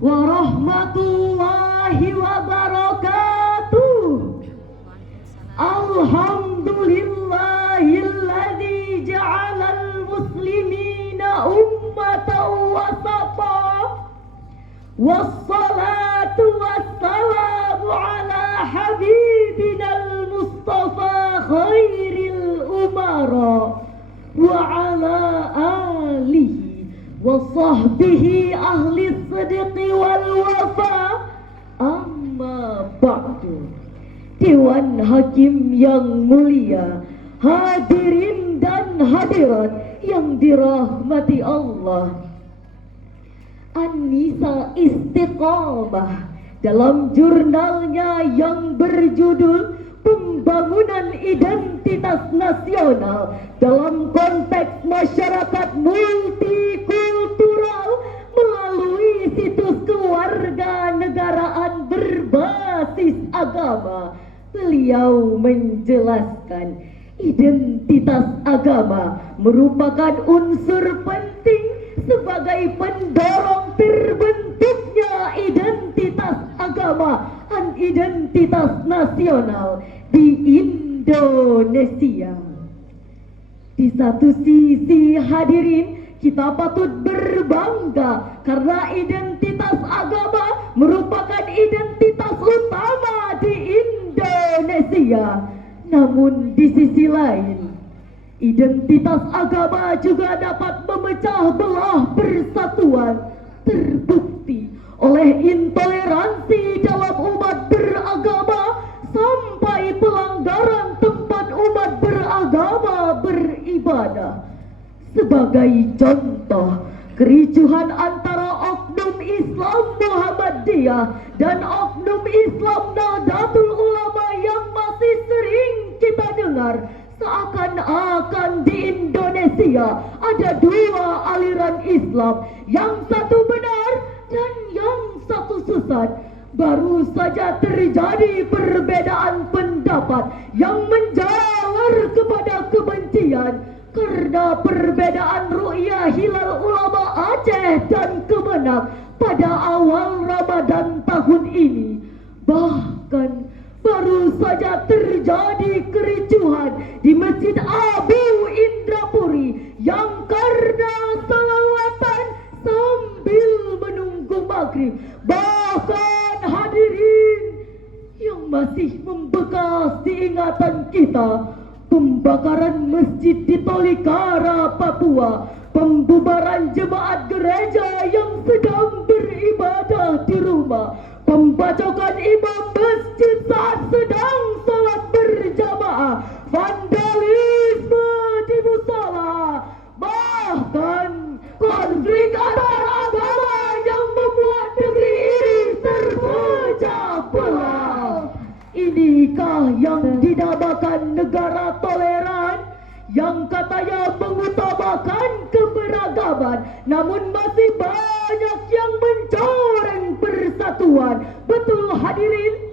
warahmatullahi wabarakatuh. Alhamdulillahilladzi ja'alal muslimina ummatan wasata. Wassalatu wassalamu ala habibinal Mustafa khairil umara wa ala alihi wa sahbihi ahli sidqi wal wafa. Amma ba'du. Dewan Hakim yang mulia, hadirin dan hadirat yang dirahmati Allah. An-Nisa Istiqomah dalam jurnalnya yang berjudul Pembangunan Identitas Nasional dalam konteks masyarakat multikultural melalui situs kewarganegaraan berbasis agama, beliau menjelaskan identitas agama merupakan unsur penting sebagai pendorong terbentuknya identitas agama dan identitas nasional di Indonesia. Di satu sisi hadirin, kita patut berbangga karena identitas agama merupakan identitas utama di Indonesia. Namun di sisi lain, identitas agama juga dapat memecah belah persatuan, terbukti oleh intoleransi dalam umat beragama sampai pelanggaran tempat umat beragama beribadah. Sebagai contoh, kericuhan antara oknum Islam Muhammadiyah dan oknum Islam Nahdlatul Ulama yang masih sering kita dengar. Seakan-akan di Indonesia ada dua aliran Islam, yang satu benar dan yang satu sesat. Baru saja terjadi perbedaan pendapat yang menjalar kepada kebencian karena perbedaan ru'yah hilal ulama Aceh dan Kemenak pada awal Ramadan tahun ini. Bahkan baru saja terjadi kericuhan di Masjid Abu Indrapuri yang karena salawatan sambil menunggu maghrib. Bahkan hadirin yang masih membekas di ingatan kita, pembakaran masjid di Tolikara, Papua, pembubaran jemaat gereja yang sedang beribadah di rumah, pembacokan imam masjid saat sedang sholat berjamaah, vandalisme di musala, bahkan konflik antar agama yang membuat negeri ini terpecah belah. Inikah yang dinamakan negara toleran, yang katanya mengutamakan keberagaman, namun masih banyak yang mencoreng persatuan. Betul hadirin?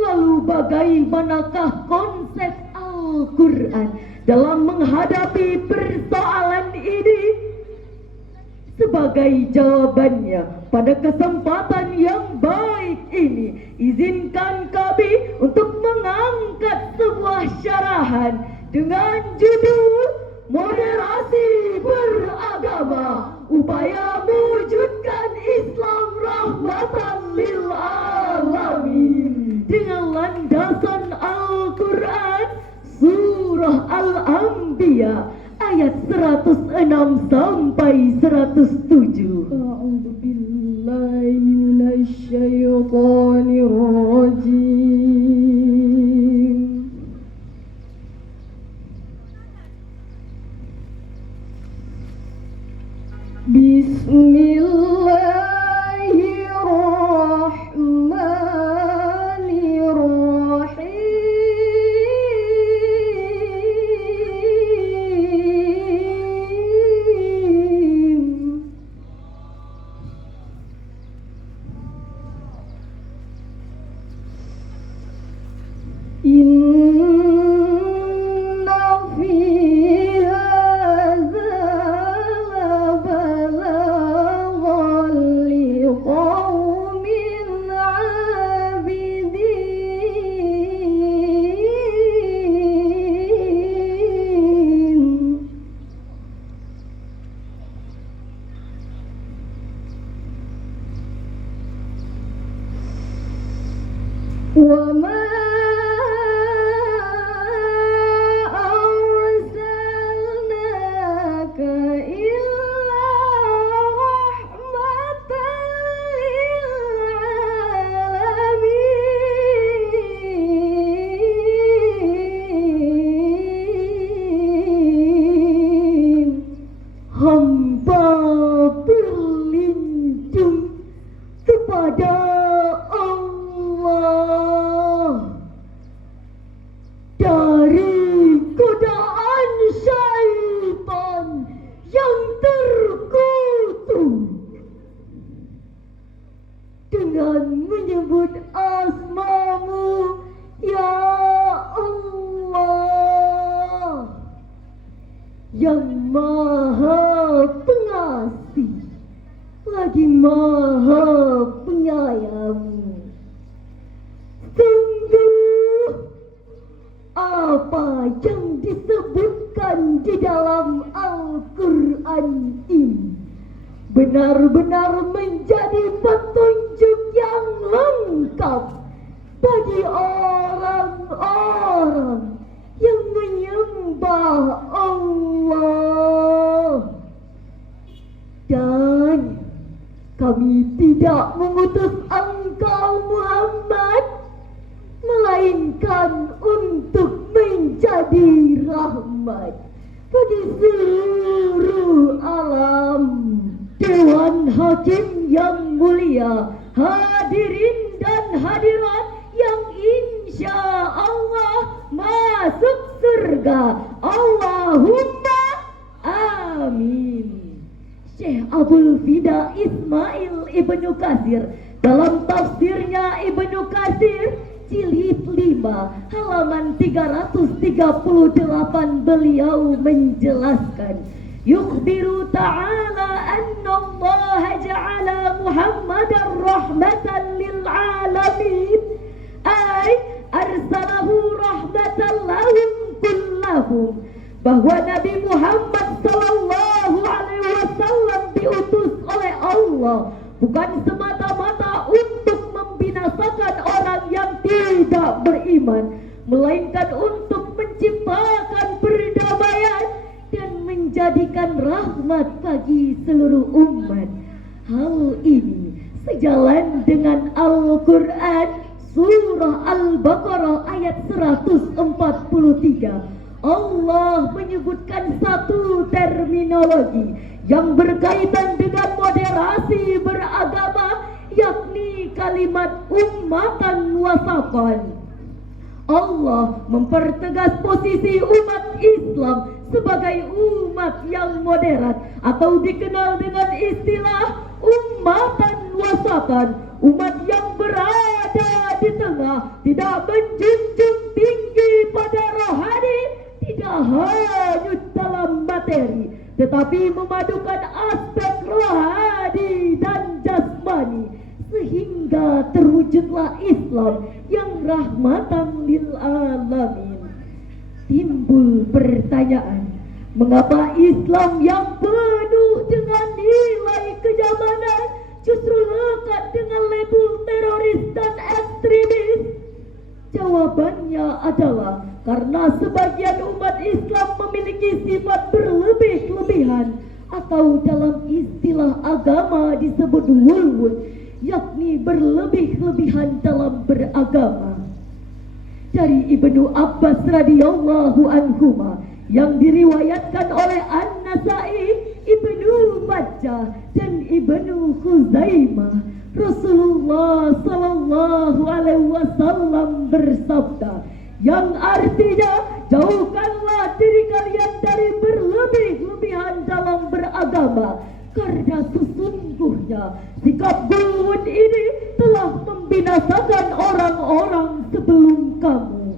Lalu bagaimanakah konsep Al-Quran dalam menghadapi persoalan ini? Sebagai jawabannya, pada kesempatan yang baik ini, izinkan kami untuk mengangkat sebuah syarahan dengan judul Moderasi Beragama, Upaya Mewujudkan Islam Rahmatan Lil Alamin, dengan landasan Al-Quran Surah Al-Anbiya ayat 106 sampai 107. A'udzu billahi minasyaitonir rajim. Bismillahirrahmanirrahim. وما أرسلناك إلا رحمة للعالمين. Hamba berlindung kepada Allah dari godaan syaitan yang terkutuk dengan menyebut asma-Mu, ya Allah, yang Maha Pengasih lagi Maha Penyayang. Sungguh apa yang disebutkan di dalam Al-Quran ini benar-benar menjadi petunjuk yang lengkap bagi orang-orang yang menyembah Allah. Dan kami tidak mengutus engkau Muhammad melainkan untuk menjadi rahmat bagi seluruh alam. Dewan Hakim yang mulia, hadirin dan hadirat yang insya Allah masuk surga, Allahumma amin. Syekh Abdul Fida Ismail Ibnu Katsir dalam tafsirnya Ibnu Katsir jilid 5 halaman 338 beliau menjelaskan, yukhbiru ta'ala anna Allah ja'ala Muhammadan rahmatan lil alamin, ay arsalahu rahmatan lahum kullahum, bahwa Nabi Muhammad sallallahu alaihi wasallam diutus oleh Allah bukan semata-mata untuk membinasakan orang yang tidak beriman, melainkan untuk menciptakan perdamaian dan menjadikan rahmat bagi seluruh umat. Hal ini sejalan dengan Al-Quran surah Al-Baqarah ayat 143. Allah menyebutkan satu terminologi yang berkaitan dengan moderasi beragama, yakni kalimat ummatan wasatan. Allah mempertegas posisi umat Islam sebagai umat yang moderat atau dikenal dengan istilah ummatan wasatan, umat yang berada di tengah, tidak menjunjung tinggi pada rohani, tidak hanyut dalam materi, tetapi memadukan aspek rohani dan jasmani, sehingga terwujudlah Islam yang rahmatan lil alamin. Timbul pertanyaan, mengapa Islam yang penuh dengan nilai kenyamanan justru lekat dengan label teroris dan ekstremis? Jawabannya adalah karena sebagian umat Islam memiliki sifat berlebih-lebihan, atau dalam istilah agama disebut wulwud, yakni berlebih-lebihan dalam beragama. Dari Ibnu Abbas radhiyallahu anhuma yang diriwayatkan oleh An-Nasa'i, Ibnu Majah dan Ibnu Khuzaimah, Rasulullah sallallahu alaihi wasallam bersabda, yang artinya, jauhkanlah diri kalian dari berlebih-lebihan dalam beragama, karena sesungguhnya sikap bulut ini telah membinasakan orang-orang sebelum kamu.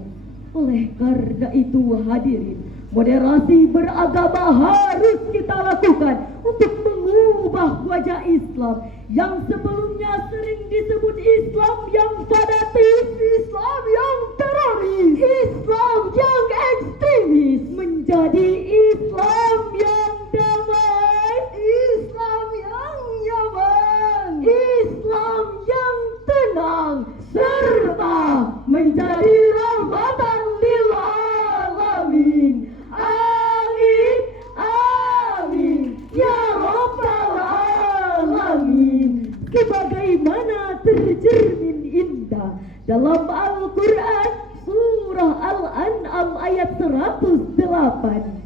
Oleh karena itu hadirin, moderasi beragama harus kita lakukan untuk mengubah wajah Islam yang sebelumnya sering disebut Islam yang fanatis, Islam yang teroris, Islam yang ekstremis, menjadi Islam yang damai, Islam yang nyaman, Islam yang tenang, serta menjadi rahmatan lil alamin. Amin, amin, ya rabbal alamin. Sebagaimana tercermin indah dalam Al-Quran surah Al-An'am ayat 108.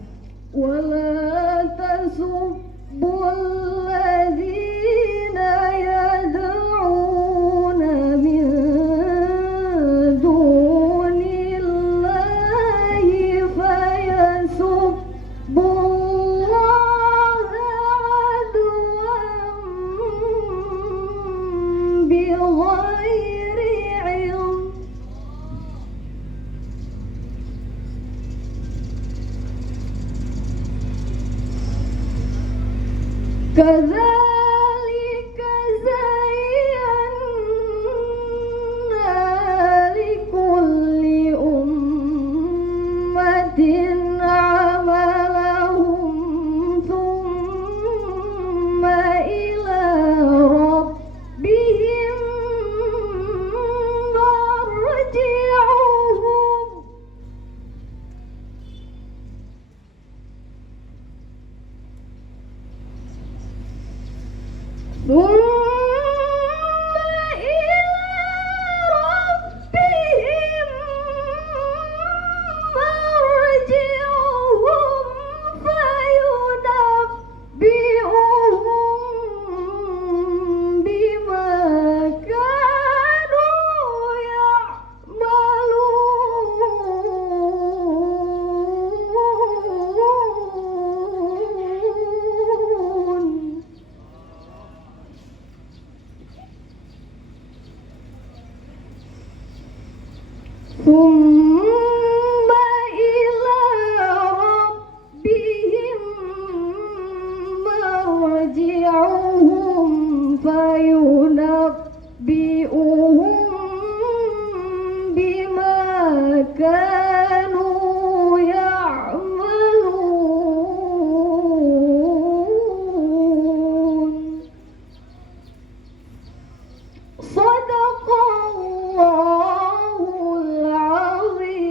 ولا تسبوا الذين يدعون من دون الله فيسبوا الله عدوا بغير علم. كذلك زينا لكل أمة عملهم ثم إلى ربهم مرجعهم. ثم إلى ربهم مرجعهم فينبئهم بما كانوا يعملون. ثم إلى ربهم مرجعهم فينبئهم بما كانوا يعملون. صدق الله العظيم.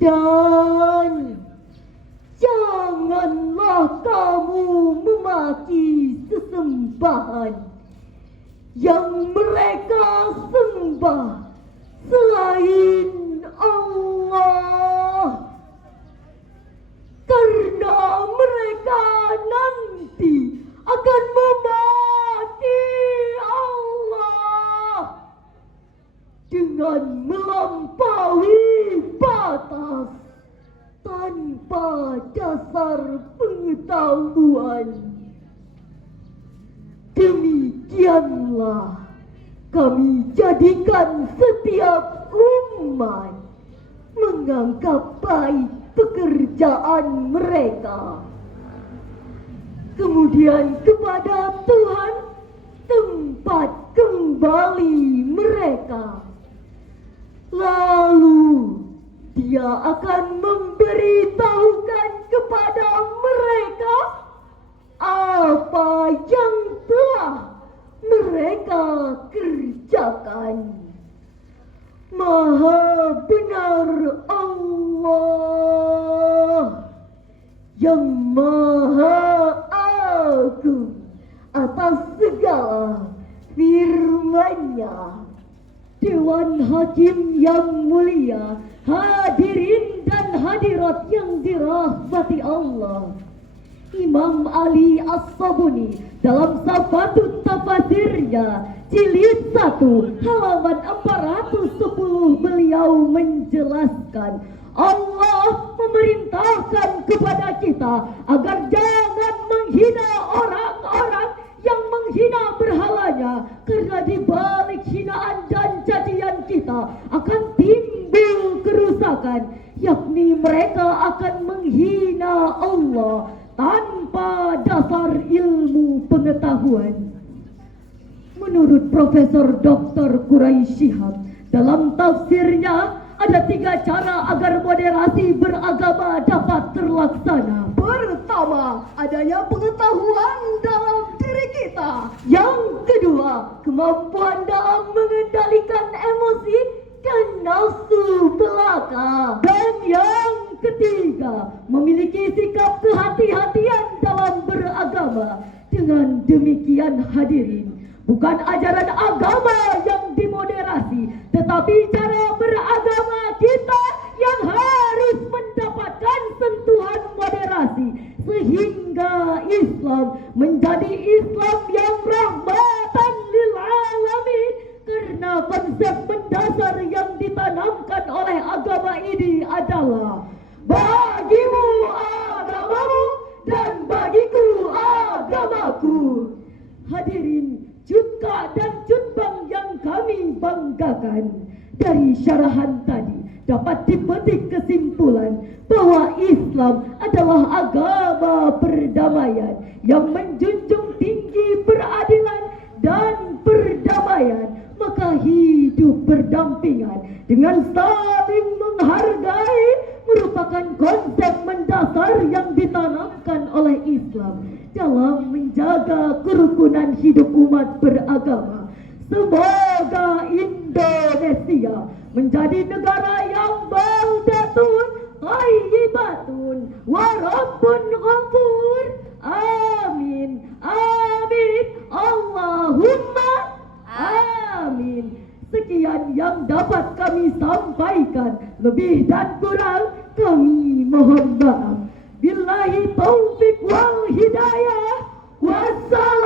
Dan janganlah kamu memaki sesembahan yang mereka sembah selain Allah, karena mereka nanti akan memaki Allah dengan melampaui batas tanpa dasar pengetahuan. Demikianlah kami jadikan setiap umat menganggap baik pekerjaan mereka. Kemudian kepada Tuhan tempat kembali mereka. Lalu Dia akan memberitahukan kepada mereka apa yang telah mereka kerjakan. Maha benar Allah yang maha agung atas segala firman-Nya. Dewan Hakim yang mulia, hadirin dan hadirat yang dirahmati Allah, Imam Ali As-Sabuni dalam Safatut Tafasirnya jilid 1 halaman 410 beliau menjelaskan, Allah memerintahkan kepada kita agar jangan menghina orang-orang yang menghina berhalanya, karena di balik hinaan dan cacian kita akan timbul kerusakan, yakni mereka akan menghina Allah tanpa dasar ilmu pengetahuan. Menurut Profesor Dr. Quraisy Shihab dalam tafsirnya ada 3 cara agar moderasi beragama dapat terlaksana. Pertama, adanya pengetahuan dalam diri kita. Yang kedua, kemampuan dalam mengendalikan emosi dan nafsu belaka. Dan yang ketiga, memiliki sikap kehati-hatian dalam beragama. Dengan demikian hadirin, bukan ajaran agama yang dimoderasi, tetapi cara beragama kita yang harus mendapatkan sentuhan moderasi, sehingga Islam menjadi Islam yang rahmatan lil alamin. Karena konsep mendasar yang ditanamkan oleh agama ini adalah bagimu agamamu dan bagiku agamaku. Hadirin, Cutka dan Cutbang yang kami banggakan, dari syarahan tadi dapat dipetik kesimpulan bahwa Islam adalah agama perdamaian yang menjunjung tinggi peradilan dan perdamaian. Maka hidup berdampingan dengan saling menghargai merupakan konsep mendasar yang ditanamkan oleh Islam dalam menjaga kerukunan hidup umat beragama. Semoga Indonesia menjadi negara yang baldatun thayyibatun wa rabbun ghafur. Amin, amin, Allahumma amin. Sekian yang dapat kami sampaikan, lebih dan kurang kami mohon maaf. Billahi taufik wal hidayah. Wassalam.